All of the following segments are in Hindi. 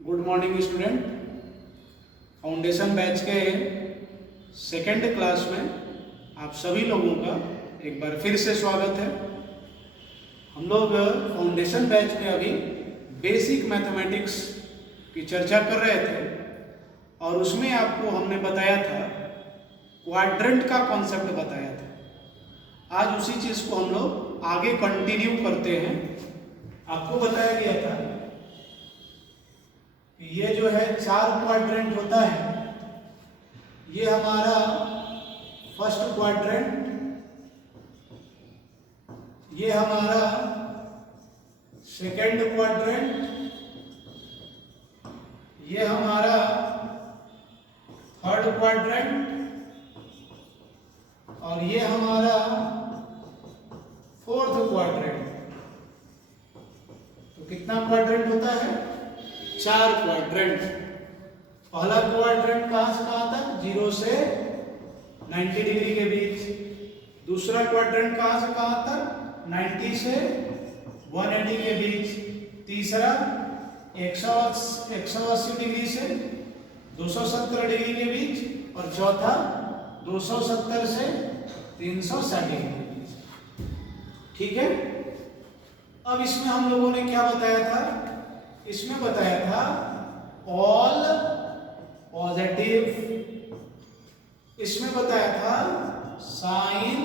Good morning student. Foundation batch के सेकेंड क्लास में आप सभी लोगों का एक बार फिर से स्वागत है। हम लोग फाउंडेशन बैच में अभी बेसिक मैथमेटिक्स की चर्चा कर रहे थे और उसमें आपको हमने बताया था, क्वाड्रेंट का कॉन्सेप्ट बताया था। आज उसी चीज़ को हम लोग आगे कंटिन्यू करते हैं। आपको बताया गया था ये जो है 4 क्वाड्रेंट होता है। ये हमारा फर्स्ट क्वाड्रेंट, ये हमारा सेकंड क्वाड्रेंट, ये हमारा थर्ड क्वाड्रेंट और ये हमारा फोर्थ क्वाड्रेंट। तो कितना क्वाड्रेंट होता है? 4 क्वाड्रेंट। पहला क्वाड्रेंट कहां से कहां तक? 0 से 90 डिग्री के बीच। दूसरा क्वाड्रेंट कहां से कहां तक? 90 से 180 के बीच। तीसरा 180 डिग्री से 270 डिग्री के बीच और चौथा 270 से 360 डिग्री के बीच। ठीक है। अब इसमें हम लोगों ने क्या बताया था? इसमें बताया था ऑल पॉजिटिव, इसमें बताया था साइन,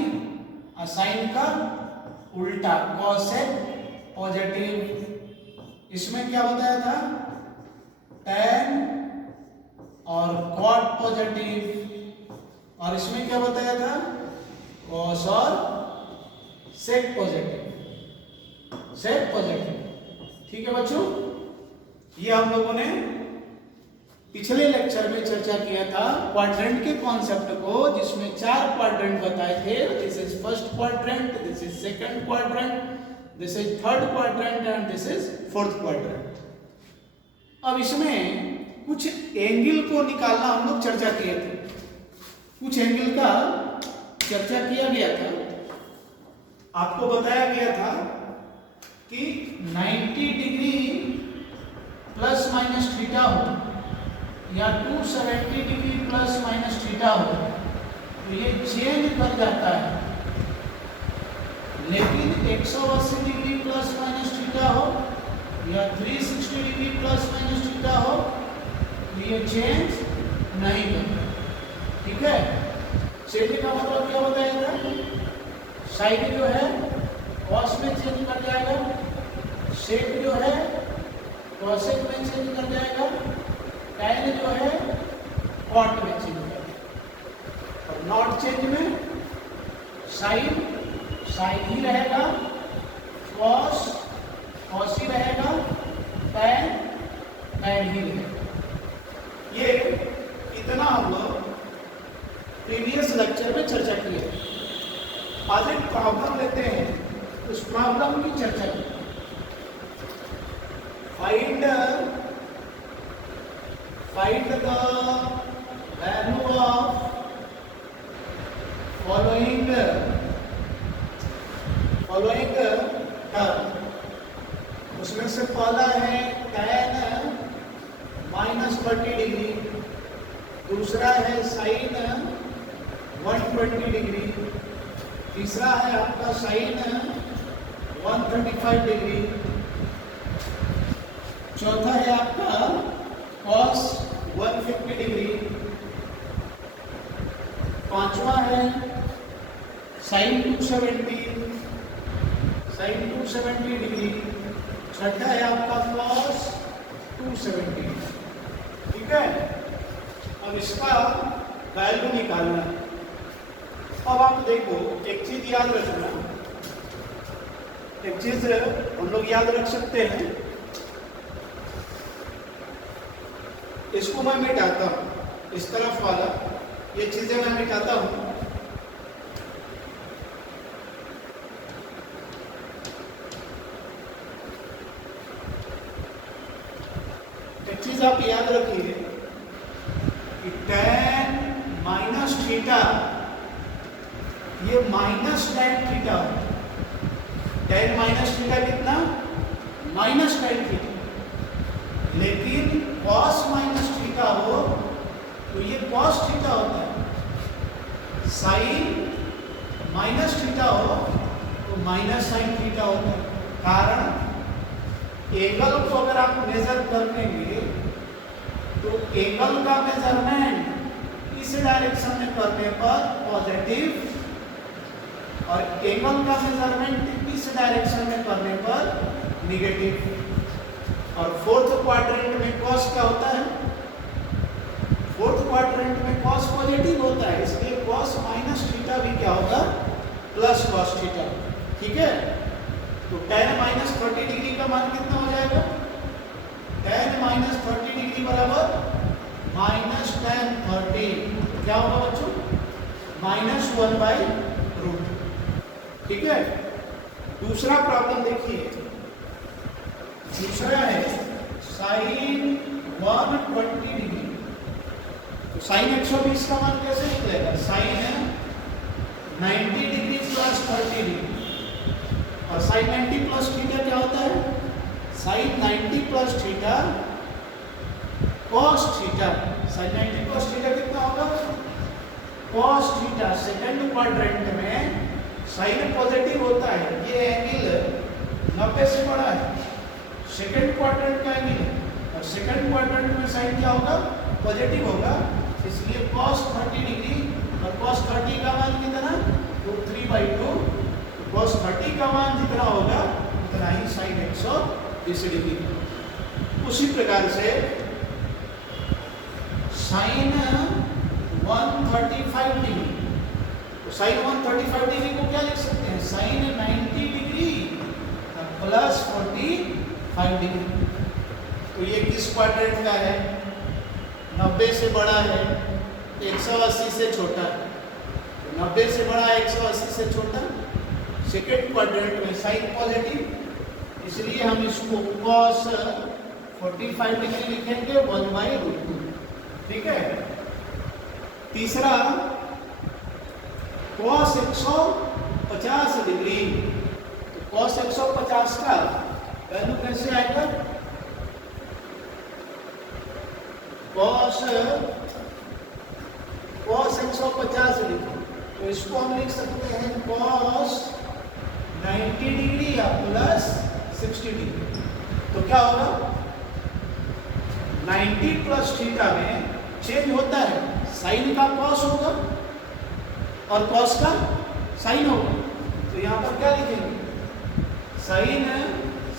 साइन का उल्टा कॉसेक पॉजिटिव। इसमें क्या बताया था? टैन और कॉट पॉजिटिव। और इसमें क्या बताया था? कॉस और सेक पॉजिटिव, सेक पॉजिटिव। ठीक है बच्चों, ये हम लोगों ने पिछले लेक्चर में चर्चा किया था क्वाड्रेंट के कॉन्सेप्ट को, जिसमें 4 क्वाड्रेंट बताए थे। This is first quadrant, this is second quadrant, this is third quadrant and this is fourth quadrant. अब इसमें कुछ एंगल को निकालना हम लोग चर्चा किए थे। कुछ एंगल का चर्चा किया गया था। आपको बताया गया था कि 90 डिग्री प्लस माइनस थीटा हो या 270 डिग्री प्लस माइनस थीटा हो तो ये चेंज कर जाता है। लेकिन 180 डिग्री प्लस माइनस थीटा हो या 360 डिग्री प्लस माइनस थीटा हो तो ये चेंज नहीं करता। ठीक है। चेंज का मतलब क्या बताया था? साइन जो है कॉस में चेंज कर जाएगा, सेक जो है कॉसेक में चेंज कर जाएगा, टैन जो है कॉट में चेंज कर जाएगा। और नॉट चेंज में साइन, साइन ही रहेगा, कॉस, कॉस ही रहेगा, टैन, टैन ही रहेगा। ये इतना हम लोग प्रीवियस लेक्चर में चर्चा किए। आज एक प्रॉब्लम लेते हैं, उस प्रॉब्लम की चर्चा करते हैं। Find the value of following term। उसमें से पहला है tan -30 डिग्री, दूसरा है साइन 120 डिग्री, तीसरा है आपका साइन 135 डिग्री, चौथा है आपका cos 150 डिग्री, पांचवा है sin 270 डिग्री, छठा है आपका cos 270। ठीक है। अब इसका वैल्यू निकालना है। अब आप देखो, एक चीज याद रखना, एक चीज हम लोग याद रख सकते हैं। इसको मैं मिटाता हूं, इस तरफ वाला ये चीजें मैं मिटाता हूं। एक चीज आप याद रखिए कि tan माइनस थीटा, ये minus tan theta, tan minus theta कितना? -tan theta. लेकिन कॉस माइनस थीटा हो तो ये कॉस थीटा होता है, साइन माइनस थीटा हो तो माइनस साइन थीटा होता है। कारण एंगल को अगर आप मेजर कर लेंगे तो एंगल का मेजरमेंट इस डायरेक्शन में करने पर पॉजिटिव और एंगल का मेजरमेंट इस डायरेक्शन में करने पर निगेटिव। और फोर्थ क्वाड्रेंट में कॉस क्या होता है, फोर्थ क्वाड्रेंट में कॉस पॉजिटिव होता है, इसलिए कॉस माइनस थीटा भी क्या होगा, प्लस कॉस थीटा। ठीक है, तो tan माइनस 30 डिग्री का मान कितना हो जाएगा, tan माइनस 30 डिग्री बराबर माइनस tan 30, क्या होगा बच्चों, -1/√। ठीक है, दूसरा प्रॉब्लम देखिए, दूसरा है साइन 120 डिग्री। तो साइन 120 का मान कैसे निकलेगा, साइन 90 डिग्री प्लस 30 डिग्री, और साइन 90 प्लस थीटा क्या होता है, sine 90 plus theta cos theta. Sine 90 plus theta कितना होगा, कॉस थीटा। सेकंड क्वाड्रेंट में साइन पॉजिटिव होता है, ये एंगल 90 से बड़ा है, सेकंड क्वाड्रेंट का एंगल है, और सेकंड क्वाड्रेंट में साइन क्या होगा, पॉजिटिव होगा, इसलिए cos 30 डिग्री, और cos 30 का मान कितना, √3/2, तो cos 30 का मान जितना होगा उतना ही साइन 120 डिग्री। उसी प्रकार से साइन 135 डिग्री, तो साइन 135 डिग्री को क्या लिख सकते हैं, साइन 90 डिग्री प्लस 45 डिग्री। तो ये किस क्वाड्रेंट का है, 90 से बड़ा है, 180 से छोटा है, तो 90 से बड़ा है, 180 से छोटा। सेकेंड क्वाड्रेंट में साइन पॉजिटिव, इसलिए हम इसको cos 45 डिग्री लिखेंगे 1/√2। ठीक है, तीसरा cos 150 डिग्री, तो cos 150 का वैल्यू कैसे आएगा, cos 150 डिग्री, तो इसको हम लिख सकते हैं cos 90 डिग्री या प्लस 60 डिग्री। तो क्या होगा, 90 प्लस थीटा में चेंज होता है, साइन का cos होगा और cos का साइन होगा, तो यहाँ पर क्या लिखेंगे, साइन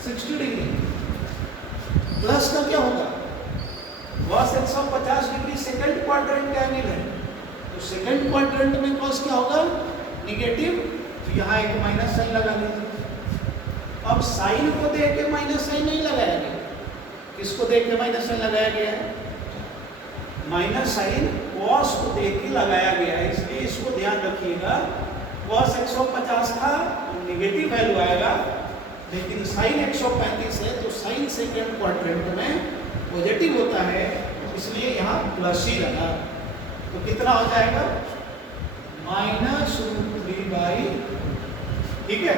60 डिग्री प्लस का क्या होगा, cos 150 डिग्री सेकंड क्वाड्रेंट का एंगल है, तो सेकंड क्वाड्रेंट में cos क्या होगा, निगेटिव, तो यहाँ एक माइनस साइन लगा दीजिए। अब साइन को देख के माइनस साइन नहीं लगाया गया, किसको देख के माइनस साइन लगाया गया है, माइनस साइन cos को देख के लगाया गया है, इसलिए इसको ध्यान रखिएगा, cos 150 का निगेटिव वैल्यू आएगा, लेकिन साइन 135 है, तो साइन सेकंड क्वाड्रेंट में पॉजिटिव होता है, इसलिए यहाँ प्लस ही लगा, तो कितना हो जाएगा, -√3/। ठीक है,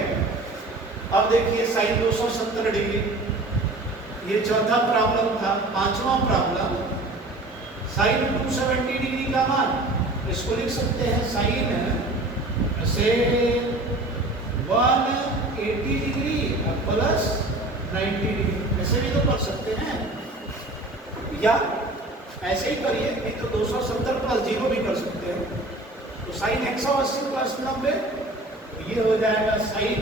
अब देखिए साइन 270 डिग्री, ये चौथा प्रॉब्लम था। पांचवा प्रॉब्लम, साइन 270 डिग्री का मान, इसको लिख सकते हैं साइन से 180 डिग्री प्लस 90 डिग्री, ऐसे भी तो कर सकते हैं, या ऐसे ही करिए, नहीं तो 270 प्लस 0 भी कर सकते हैं। तो साइन 180 प्लस 90, ये हो जाएगा साइन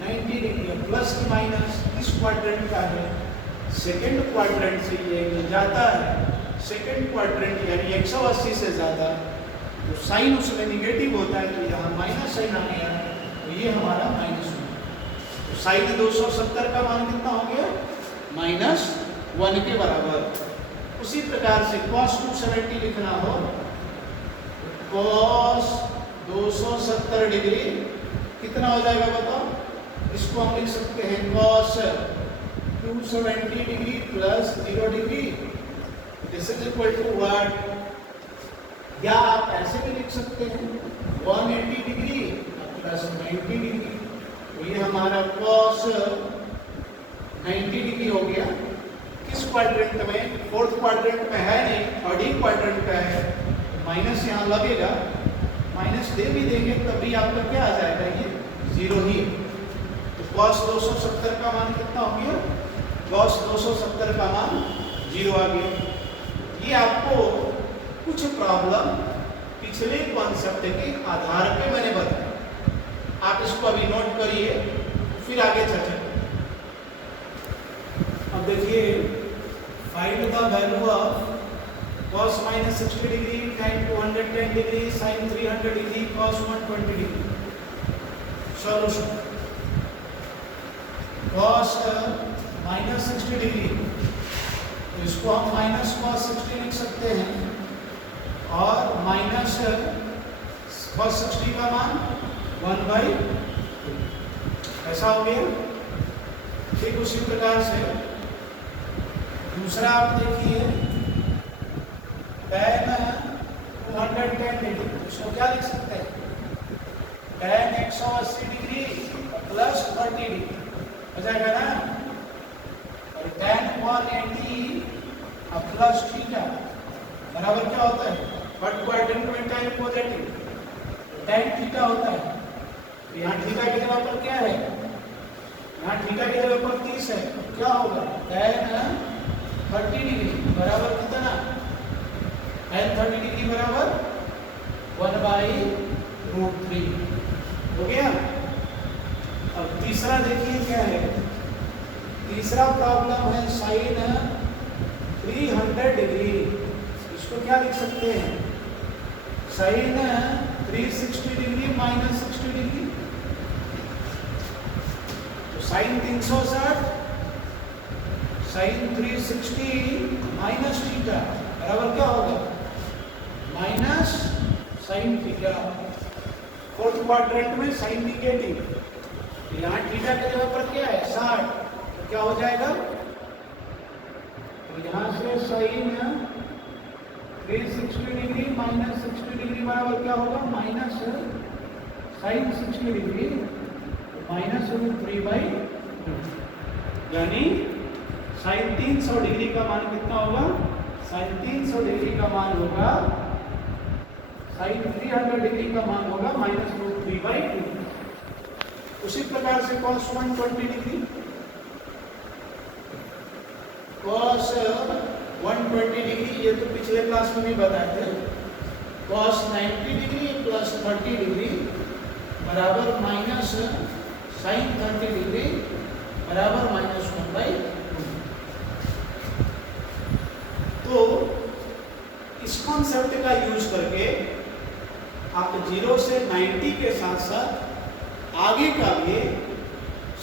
90 डिग्री प्लस की माइनस, इस क्वाड्रेंट का है, सेकंड क्वाड्रेंट से ये एंगल जाता है, सेकंड क्वाड्रेंट यानी 180 से ज़्यादा, तो साइन उसमें निगेटिव होता है, तो यहाँ माइनस साइन आ गया, तो ये हमारा -1। तो साइन 270 का मान कितना हो गया, -1 के बराबर। उसी प्रकार से cos 270 लिखना हो, cos 270 डिग्री कितना हो जाएगा बताओ, इसको हम लिख सकते हैं cos 270 degree plus 0 degree, this is equal to what, या आप ऐसे भी लिख सकते हैं 180 डिग्री प्लस 90 डिग्री, तो ये हमारा cos 90 डिग्री हो गया, किस क्वाड्रेंट में, फोर्थ क्वाड्रेंट में है नहीं, थर्ड ही क्वाड्रेंट का है, माइनस यहाँ लगेगा, माइनस दे भी देंगे तभी आपका क्या आ जाएगा, ये जीरो ही। तो cos 270 का मान कितना हो गया, cos 270 का मान जीरो आ गया। ये आपको कुछ प्रॉब्लम पिछले कॉन्सेप्ट के आधार पे मैंने बताया, आप इसको अभी नोट करिए फिर आगे चर्चा करें। अब देखिए, find the value of cos -60 degree, tan 210 degree, sin 300 degree, cos 120 degree. Solution, cos -60 degree, तो इसको हम माइनस cos 60 लिख सकते हैं और माइनस cos 60 का मान 1/2 ऐसा हो गया। ठीक उसी प्रकार से दूसरा आप देखिए, tan 210 डिग्री, इसको क्या लिख सकते हैं, tan 180 डिग्री प्लस 30 डिग्री हो जाएगा ना, और tan 180 प्लस थीटा बराबर क्या होता है, थर्ड क्वाड्रेंट में tan पॉजिटिव, tan थीटा होता है। यहाँ थीटा की जगह पर क्या है, यहाँ थीटा की जगह पर 30 है, तो क्या होगा, tan 30 डिग्री बराबर कितना, tan 30 डिग्री बराबर 1/√3 हो गया। अब तीसरा देखिए क्या है, तीसरा प्रॉब्लम है sin 300 डिग्री, इसको क्या लिख सकते हैं, sin 360 डिग्री माइनस 60 डिग्री, तो sin 360 sin 360 माइनस थीटा बराबर क्या होगा, minus sin theta. Fourth quadrant में sin निगेटिव, यहाँ थीटा की जगह पर क्या है 60, तो क्या हो जाएगा, तो यहाँ से sin 360 डिग्री माइनस 60 डिग्री बराबर क्या होगा, माइनस sin 60 डिग्री माइनस √3/2, यानी sin 300 डिग्री का मान कितना होगा, sin 300 डिग्री का मान होगा, sin 300 डिग्री का मान होगा माइनस √3/2। उसी प्रकार से cos 120 डिग्री, cos 120 डिग्री, ये तो पिछले क्लास में भी बताए थे, cos 90 डिग्री प्लस 30 डिग्री बराबर माइनस sin 30 डिग्री बराबर माइनस 1/2। तो इस कॉन्सेप्ट का यूज करके आप 0 से 90 के साथ साथ आगे का भी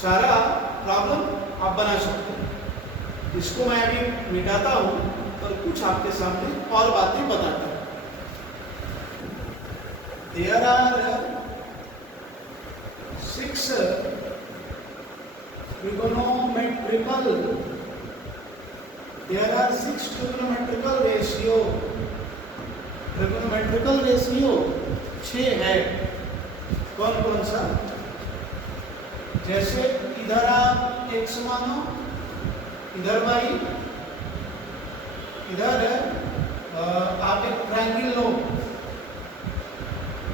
सारा प्रॉब्लम आप बना सकते हैं। इसको मैं अभी मिटाता हूं और कुछ आपके सामने और बातें बताता हूं। There are 6 trigonometrical ratio, trigonometrical ratio 6 है। कौन कौन सा, जैसे इधर आप x मानो, इधर y, इधर आप एक ट्रायंगल लो,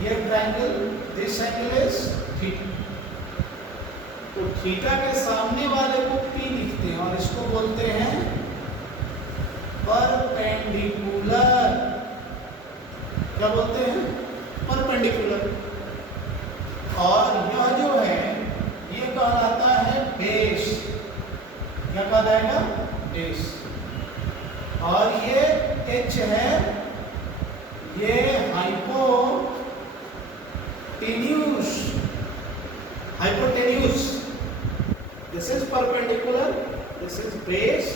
ये triangle, this angle is theta, तो थीटा के सामने वाले को p लिखते हैं और इसको बोलते हैं परपेंडिकुलर। क्या बोलते हैं, परपेंडिकुलर। और यह जो है ये कहलाता है बेस, क्या कहलाएगा, बेस। और ये h है, ये hypotenuse, this is perpendicular, this is base,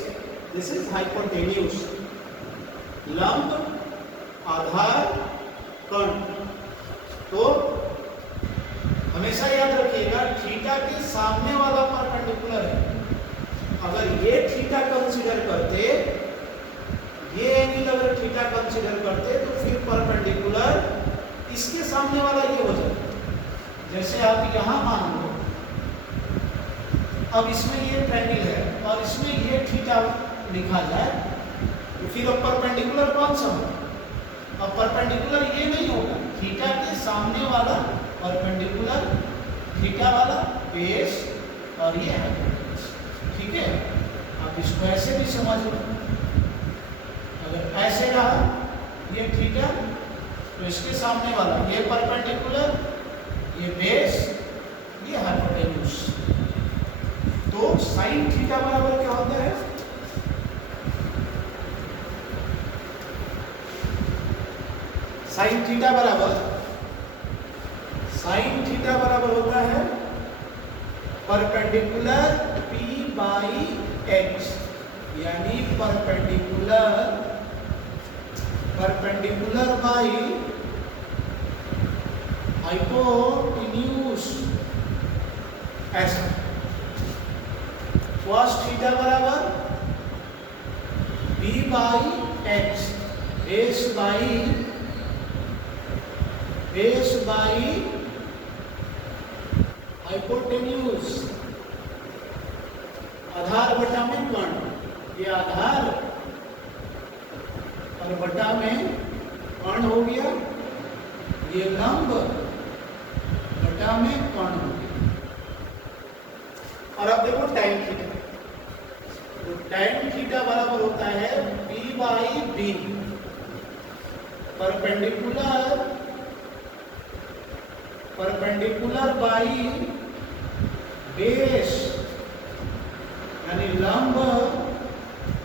this is hypotenuse। लंब, आधार, कण। तो हमेशा याद रखिएगा थीटा के सामने वाला परपेंडिकुलर है। अगर ये थीटा कंसीडर करते, ये एंगल अगर थीटा कंसीडर करते तो फिर परपेंडिकुलर इसके सामने वाला ये हो जाता। जैसे आप यहां मान लो, अब इसमें ये ट्रायंगल है और इसमें ये थीटा लिखा जाए तो फिर अब परपेंडिकुलर कौन सा होगा? अब परपेंडिकुलर ये नहीं होगा, थीटा के सामने वाला परपेंडिकुलर, थीटा वाला बेस और ये हाइपोटेन्यूज। ठीक है, आप इसको ऐसे भी समझ लो, अगर ऐसे रहा ये थीटा तो इसके सामने वाला ये परपेंडिकुलर, ये बेस, ये हाइपोटेन्यूज। तो साइन थीटा बराबर क्या होता है? साइन थीटा बराबर होता है परपेंडिकुलर p बाई x, यानी परपेंडिकुलर बाई हाइपोटेन्यूज। ऐसा cos थीटा बराबर b by x, base by hypotenuse. आधार बटा में कण, ये आधार और बटा में कण हो गया, ये लंब बटा में कण हो गया। और अब देखो tan थीटा, तो tan थीटा बराबर होता है b by b, perpendicular by base, यानी लंब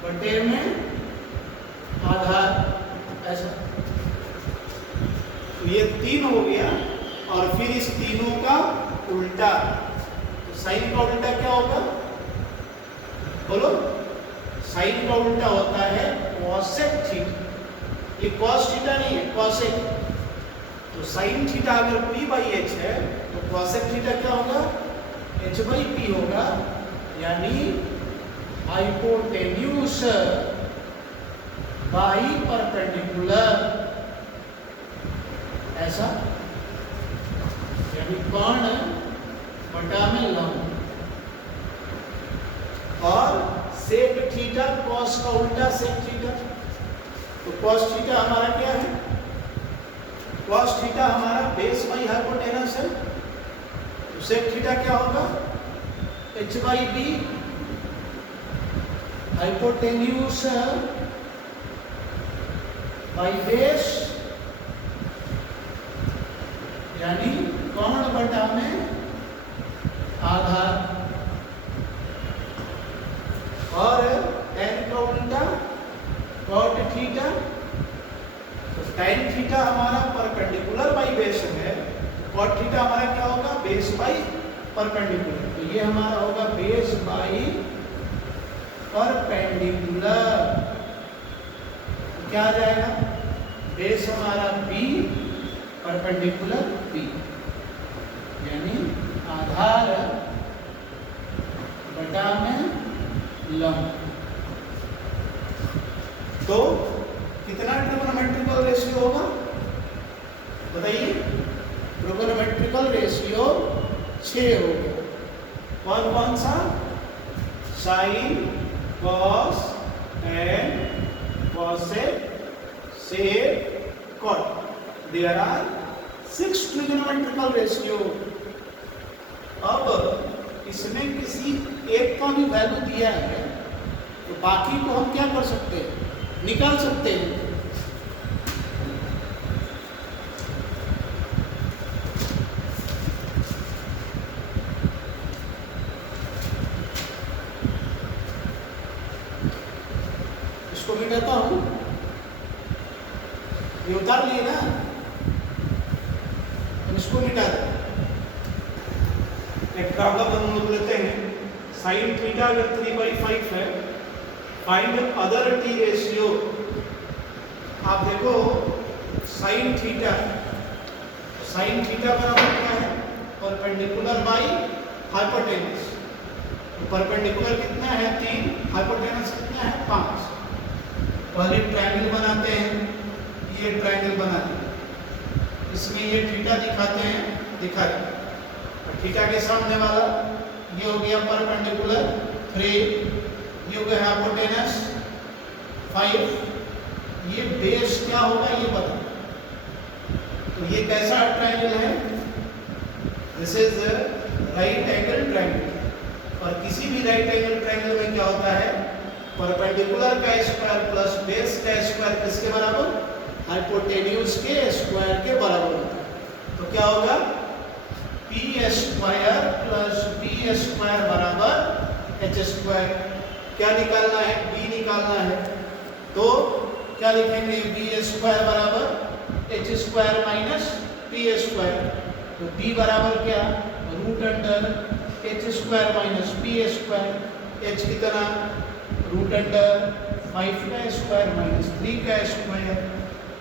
बटे में आधार। ऐसा तो ये 3 हो गया, और फिर इस तीनों का उल्टा, तो साइन का उल्टा क्या होगा? बोलो, साइन का उल्टा होता है cosec थीटा। ये cos थीटा नहीं है, cosec। तो साइन थीटा अगर p बाई h है तो cosec थीटा क्या होगा? h बाई p होगा, यानी हाइपोटेन्यूज बाई परपेंडिकुलर। ऐसा, यानी कर्ण बटा में लंब। और सेक थीटा, cos का उल्टा सेक थीटा, तो cos थीटा हमारा क्या है? cos थीटा हमारा बेस बाई हाइपोटेनस है, तो सेक थीटा क्या होगा? h by b, hypotenuse by base, यानी कर्ण बटा में आधार। और tan का उल्टा cot थीटा, तो tan थीटा हमारा परपेंडिकुलर बाई बेस है, cot थीटा हमारा क्या होगा? Base by perpendicular. तो ये हमारा होगा बेस बाई परपेंडिकुलर। तो क्या आ जाएगा? बेस हमारा b, परपेंडिकुलर b, यानी आधार बटा में लंब। तो कितना ट्रिगोनोमेट्रिकल रेशियो होगा बताइए? ट्रिगोनोमेट्रिकल रेशियो 6 होगा। कौन कौन सा? Sine, cos, tan, cosec, sec, cot। There are 6 trigonometrical ratio। अब इसमें किसी एक का भी वैल्यू दिया है तो बाकी को हम क्या कर सकते हैं? निकाल सकते हैं। इसको मिटाता हूं, ये उतार लिए ना, इसको मिटा दे। एक प्रॉब्लम हम लोग लेते हैं, साइन थीटा अगर 3/5 है, फाइंड अदर टी रेशियो। आप देखो साइन थीटा बराबर क्या है? Perpendicular by hypotenuse. तो परपेंडिकुलर कितना है? 3, हाइपोटेनस कितना है? 5। पहले ट्रायंगल बनाते हैं, ये ट्रायंगल बनाते हैं, इसमें ये थीटा दिखाते हैं, दिखाए। और थीटा के सामने वाला ये हो गया परपेंडिकुलर 3, ये हो गया हाइपोटेनस 5, ये बेस क्या होगा ये बता। तो ये कैसा ट्रायंगल है? This is right angle triangle. और किसी भी राइट एंगल ट्रायंगल में क्या होता है? परपेंडिकुलर का स्क्वायर प्लस बेस का स्क्वायर किसके बराबर? हाइपोटेन्यूज के स्क्वायर के बराबर होता है। तो क्या होगा? P square plus B square बराबर एच स्क्वायर। क्या निकालना है? बी निकालना है। तो क्या लिखेंगे? बी स्क्वायर बराबर H square minus P square. तो बी बराबर क्या? Root under H square minus P square. H कितना? रूट अंडर 5 का स्क्वायर माइनस 3 का स्क्वायर।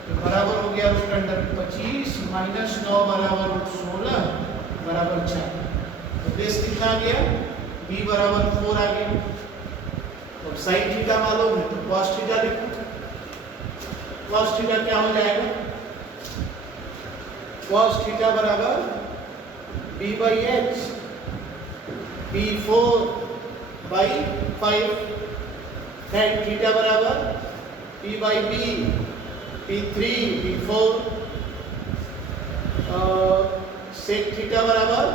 तो बराबर हो गया रूट अंडर 25 माइनस 9 बराबर 16 बराबर 4। तो बेस कितना आ गया? b बराबर 4 आ गया। तो साइन थीटा मालूम है तो cos थीटा लिखो। cos थीटा क्या हो जाएगा? cos थीटा बराबर b by h b4 by 5। tan theta बराबर p by b p3 p4। sec theta बराबर,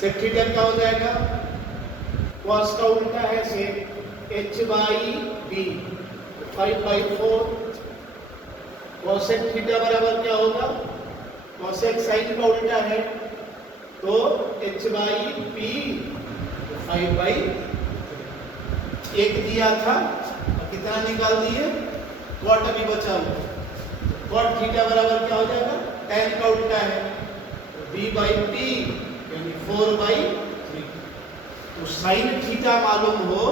sec थीटा क्या हो जाएगा? cos का उल्टा है sec, h by b 5/4। cosec theta बराबर क्या होगा? cosec sin का उल्टा है तो h by p 5/3। एक दिया था और कितना निकाल दिए? cot अभी बचा हुआ। cot थीटा बराबर क्या हो जाएगा? tan का उल्टा है b by p यानी 4/3। तो sin थीटा मालूम हो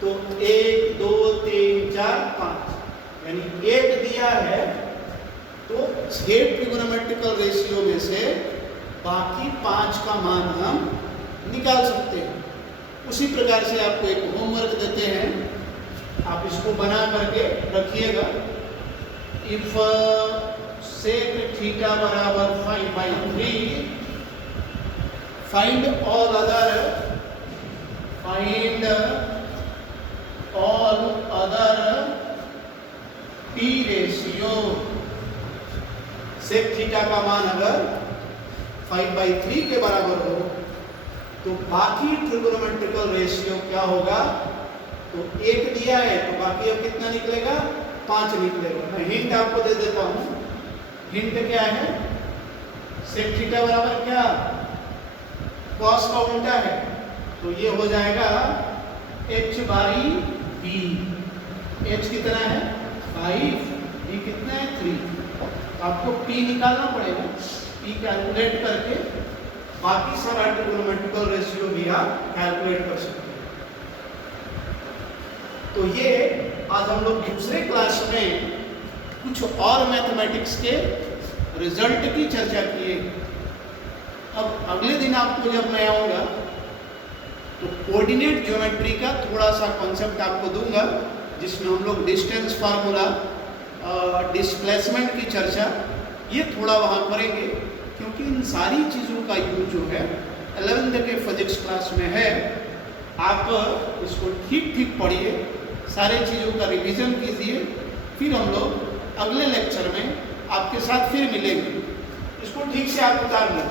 तो 1 2 3 4 5 यानी 1 दिया है तो 6 ट्रिगोनोमेट्रिकल रेशियो में से बाकी 5 का मान हम निकाल सकते हैं। उसी प्रकार से आपको एक होमवर्क देते हैं, आप इसको बना करके रखिएगा। इफ sec थीटा बराबर 5/3 find all other p ratio. sec theta का मान अगर 5/3 के बराबर हो तो बाकी ट्रिगोनोमेट्रिकल रेशियो क्या होगा? तो 1 दिया है तो बाकी अब कितना निकलेगा? 5 निकलेगा। मैं हिंट आपको दे देता हूं। हिंट क्या है? sec थीटा बराबर क्या? cos का उल्टा है तो ये हो जाएगा h by b। h कितना है? 5, b कितना है? 3। आपको p निकालना पड़ेगा। p कैलकुलेट करके बाकी सारा ट्रिगोनोमेट्रिकल रेशियो भी आप कैलकुलेट कर सकते हैं। तो ये आज हम लोग दूसरे क्लास में कुछ और मैथमेटिक्स के रिजल्ट की चर्चा किए। अब अगले दिन आपको जब मैं आऊँगा तो कोऑर्डिनेट ज्योमेट्री का थोड़ा सा कॉन्सेप्ट आपको दूंगा, जिसमें हम लोग डिस्टेंस फार्मूला, डिस्प्लेसमेंट की चर्चा ये थोड़ा वहाँ करेंगे, क्योंकि इन सारी चीज़ों का यूज जो है 11th के फिजिक्स क्लास में है। आप इसको ठीक ठीक पढ़िए, सारे चीज़ों का रिवीजन कीजिए, फिर हम लोग अगले लेक्चर में आपके साथ फिर मिलेंगे। इसको ठीक से आप उतार लें।